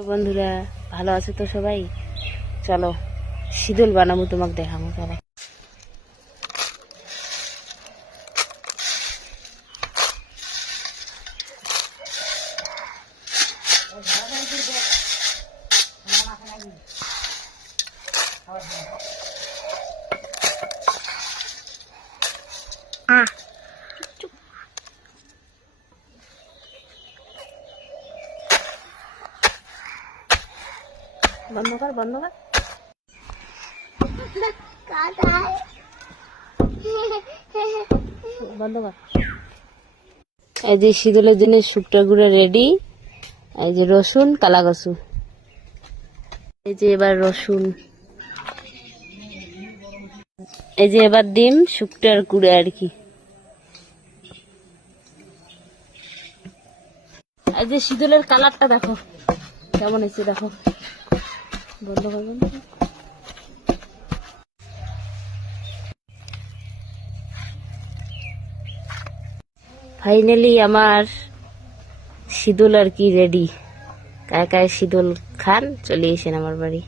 বন্ধুরা ভালো আছে তো সবাই? চলো শীতল বানাবো, তোমাকে দেখাবো। চলো বন্ধ কর, বন্ধ কর। বন্ধ কর। এই যে শীতলের জন্য শুকটা গুঁড়া রেডি। এই যে রসুন, কালা কচু। এই যে এবার রসুন, এই যে এবার ডিম, শুকটার গুঁড়া আর কি। এই যে শীতলের কালারটা দেখো কেমন হয়েছে, দেখো। বন্ধ কর, বন্ধ কর। ফাইনালি আমার শীতল আর কি রেডি। কায় কায় শীতল খান চলে এসেন আমার বাড়ি।